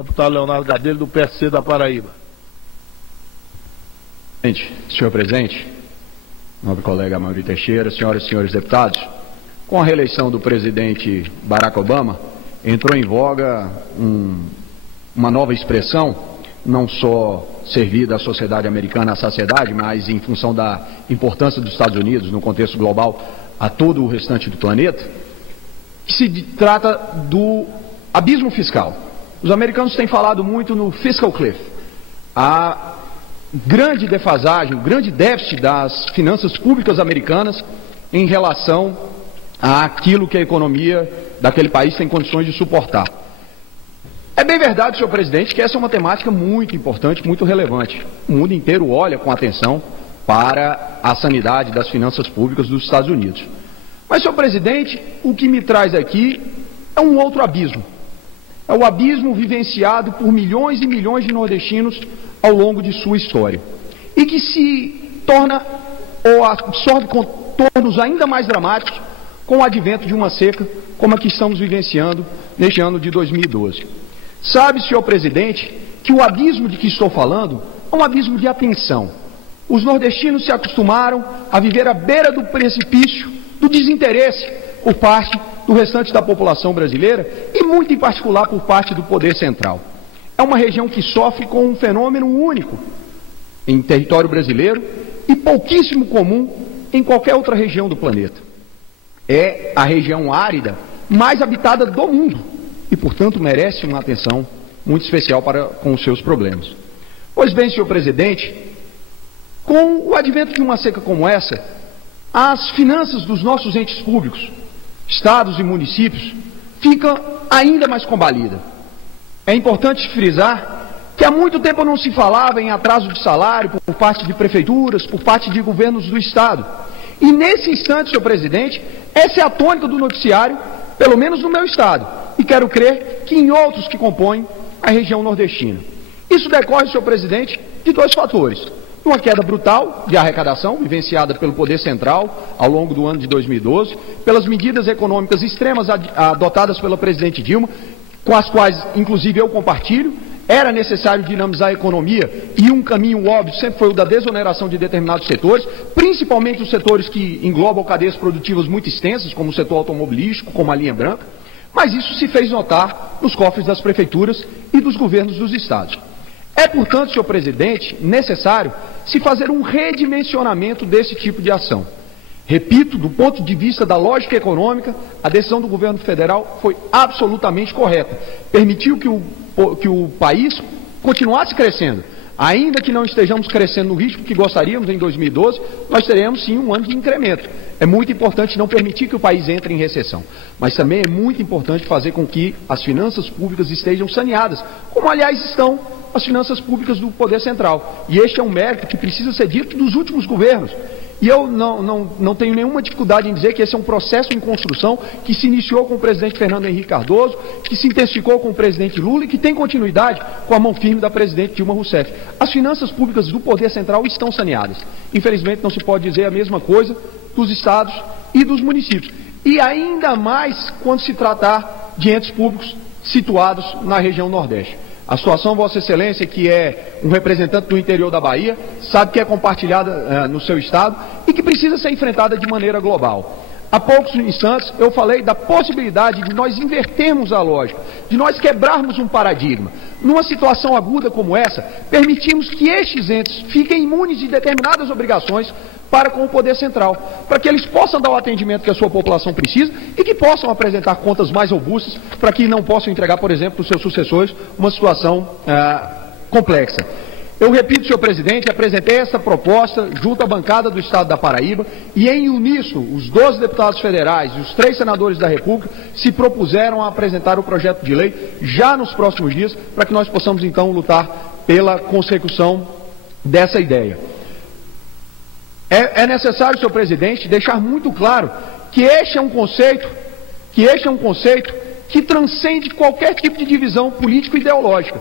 Deputado Leonardo Gadelho, do PSC da Paraíba. Senhor presidente, nobre colega Amaury Teixeira, senhoras e senhores deputados, com a reeleição do presidente Barack Obama, entrou em voga uma nova expressão, não só servida à sociedade americana, à saciedade, mas em função da importância dos Estados Unidos no contexto global a todo o restante do planeta, que se trata do abismo fiscal. Os americanos têm falado muito no fiscal cliff, a grande defasagem, o grande déficit das finanças públicas americanas em relação àquilo que a economia daquele país tem condições de suportar. É bem verdade, senhor presidente, que essa é uma temática muito importante, muito relevante. O mundo inteiro olha com atenção para a sanidade das finanças públicas dos Estados Unidos. Mas, senhor presidente, o que me traz aqui é um outro abismo. É o abismo vivenciado por milhões e milhões de nordestinos ao longo de sua história. E que se torna ou absorve contornos ainda mais dramáticos com o advento de uma seca como a que estamos vivenciando neste ano de 2012. Sabe, senhor presidente, que o abismo de que estou falando é um abismo de atenção. Os nordestinos se acostumaram a viver à beira do precipício do desinteresse por parte do restante da população brasileira e muito em particular por parte do poder central. É uma região que sofre com um fenômeno único em território brasileiro e pouquíssimo comum em qualquer outra região do planeta. É a região árida mais habitada do mundo e, portanto, merece uma atenção muito especial com os seus problemas. Pois bem, senhor presidente, com o advento de uma seca como essa, as finanças dos nossos entes públicos, estados e municípios, ficam ainda mais combalidas. É importante frisar que há muito tempo não se falava em atraso de salário por parte de prefeituras, por parte de governos do estado. E nesse instante, senhor presidente, essa é a tônica do noticiário, pelo menos no meu estado, e quero crer que em outros que compõem a região nordestina. Isso decorre, senhor presidente, de dois fatores. Uma queda brutal de arrecadação, vivenciada pelo Poder Central ao longo do ano de 2012, pelas medidas econômicas extremas adotadas pela presidente Dilma, com as quais, inclusive, eu compartilho. Era necessário dinamizar a economia e um caminho óbvio sempre foi o da desoneração de determinados setores, principalmente os setores que englobam cadeias produtivas muito extensas, como o setor automobilístico, como a linha branca, mas isso se fez notar nos cofres das prefeituras e dos governos dos estados. É, portanto, senhor presidente, necessário se fazer um redimensionamento desse tipo de ação. Repito, do ponto de vista da lógica econômica, a decisão do governo federal foi absolutamente correta. Permitiu que o país continuasse crescendo. Ainda que não estejamos crescendo no ritmo que gostaríamos em 2012, nós teremos sim um ano de incremento. É muito importante não permitir que o país entre em recessão. Mas também é muito importante fazer com que as finanças públicas estejam saneadas, como aliás estão as finanças públicas do Poder Central. E este é um mérito que precisa ser dito dos últimos governos. E eu não tenho nenhuma dificuldade em dizer que esse é um processo em construção que se iniciou com o presidente Fernando Henrique Cardoso, que se intensificou com o presidente Lula e que tem continuidade com a mão firme da presidente Dilma Rousseff. As finanças públicas do Poder Central estão saneadas. Infelizmente não se pode dizer a mesma coisa dos estados e dos municípios. E ainda mais quando se tratar de entes públicos situados na região Nordeste. A situação, Vossa Excelência, que é um representante do interior da Bahia, sabe que é compartilhada no seu estado e que precisa ser enfrentada de maneira global. Há poucos instantes eu falei da possibilidade de nós invertermos a lógica, de nós quebrarmos um paradigma. Numa situação aguda como essa, permitimos que estes entes fiquem imunes de determinadas obrigações para com o Poder Central, para que eles possam dar o atendimento que a sua população precisa e que possam apresentar contas mais robustas para que não possam entregar, por exemplo, para os seus sucessores uma situação complexa. Eu repito, senhor presidente, apresentei essa proposta junto à bancada do Estado da Paraíba e em uníssono, os 12 deputados federais e os 3 senadores da República se propuseram a apresentar o projeto de lei já nos próximos dias para que nós possamos então lutar pela consecução dessa ideia. É necessário, senhor presidente, deixar muito claro que este é um conceito que transcende qualquer tipo de divisão político-ideológica.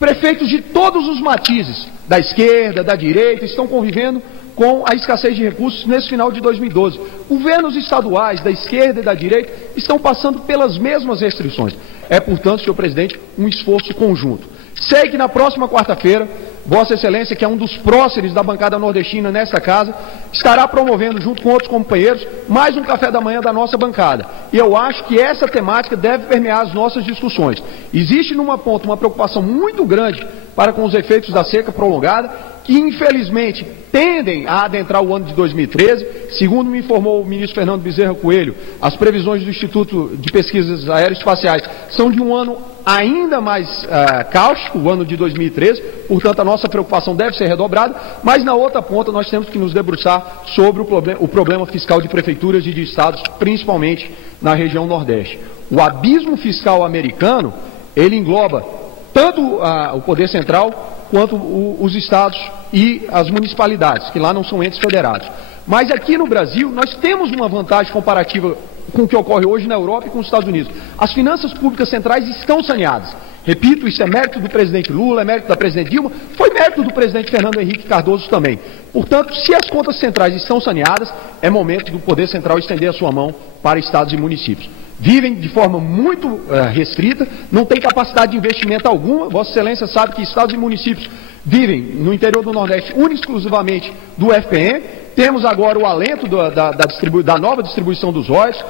Prefeitos de todos os matizes, da esquerda, da direita, estão convivendo com a escassez de recursos nesse final de 2012. Governos estaduais, da esquerda e da direita, estão passando pelas mesmas restrições. É, portanto, senhor presidente, um esforço conjunto. Sei que na próxima quarta-feira, Vossa Excelência, que é um dos próceres da bancada nordestina nesta casa, estará promovendo, junto com outros companheiros, mais um café da manhã da nossa bancada. E eu acho que essa temática deve permear as nossas discussões. Existe, numa ponta, uma preocupação muito grande para com os efeitos da seca prolongada, que infelizmente tendem a adentrar o ano de 2013. Segundo me informou o ministro Fernando Bezerra Coelho, as previsões do Instituto de Pesquisas Aeroespaciais são de um ano ainda mais cáustico, o ano de 2013, portanto a nossa preocupação deve ser redobrada, mas na outra ponta nós temos que nos debruçar sobre o problema fiscal de prefeituras e de estados, principalmente na região Nordeste. O abismo fiscal americano, ele engloba tanto o poder central quanto os estados e as municipalidades, que lá não são entes federados. Mas aqui no Brasil, nós temos uma vantagem comparativa com o que ocorre hoje na Europa e com os Estados Unidos. As finanças públicas centrais estão saneadas. Repito, isso é mérito do presidente Lula, é mérito da presidente Dilma, foi mérito do presidente Fernando Henrique Cardoso também. Portanto, se as contas centrais estão saneadas, é momento do poder central estender a sua mão para estados e municípios. Vivem de forma muito restrita, não tem capacidade de investimento alguma. Vossa Excelência sabe que estados e municípios vivem no interior do Nordeste única e exclusivamente do FPM. Temos agora o alento da nova distribuição dos royalties.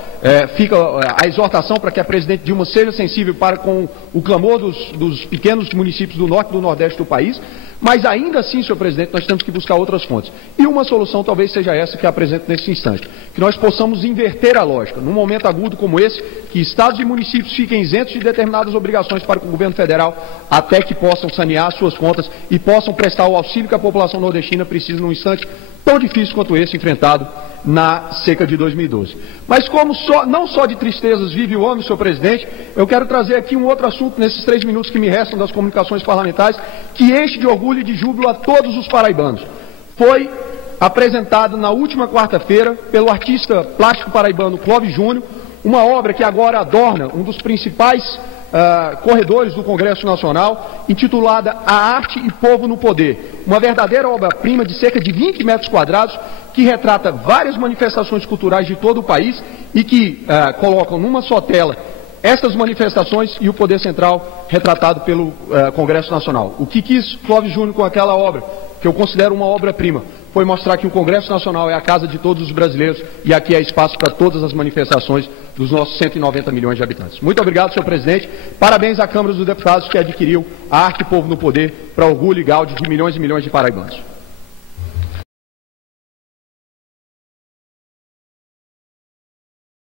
Fica a exortação para que a presidente Dilma seja sensível para com o clamor dos pequenos municípios do norte e do nordeste do país. Mas ainda assim, senhor presidente, nós temos que buscar outras fontes. E uma solução talvez seja essa que apresento nesse instante. Que nós possamos inverter a lógica. Num momento agudo como esse, que estados e municípios fiquem isentos de determinadas obrigações para com o governo federal, até que possam sanear suas contas e possam prestar o auxílio que a população nordestina precisa num instante tão difícil quanto esse enfrentado na seca de 2012. Mas como não só de tristezas vive o homem, senhor presidente, eu quero trazer aqui um outro assunto nesses 3 minutos que me restam das comunicações parlamentares, que enche de orgulho e de júbilo a todos os paraibanos. Foi apresentado na última quarta-feira pelo artista plástico paraibano Clóvis Júnior, uma obra que agora adorna um dos principais corredores do Congresso Nacional, intitulada A Arte e Povo no Poder, uma verdadeira obra-prima de cerca de 20 metros quadrados, que retrata várias manifestações culturais de todo o país e que colocam numa só tela essas manifestações e o poder central retratado pelo Congresso Nacional. O que quis Clóvis Júnior com aquela obra, que eu considero uma obra-prima, foi mostrar que o Congresso Nacional é a casa de todos os brasileiros e aqui há espaço para todas as manifestações dos nossos 190 milhões de habitantes. Muito obrigado, senhor presidente. Parabéns à Câmara dos Deputados que adquiriu a Arte e Povo no Poder para orgulho e gáudio de milhões e milhões de paraibanos.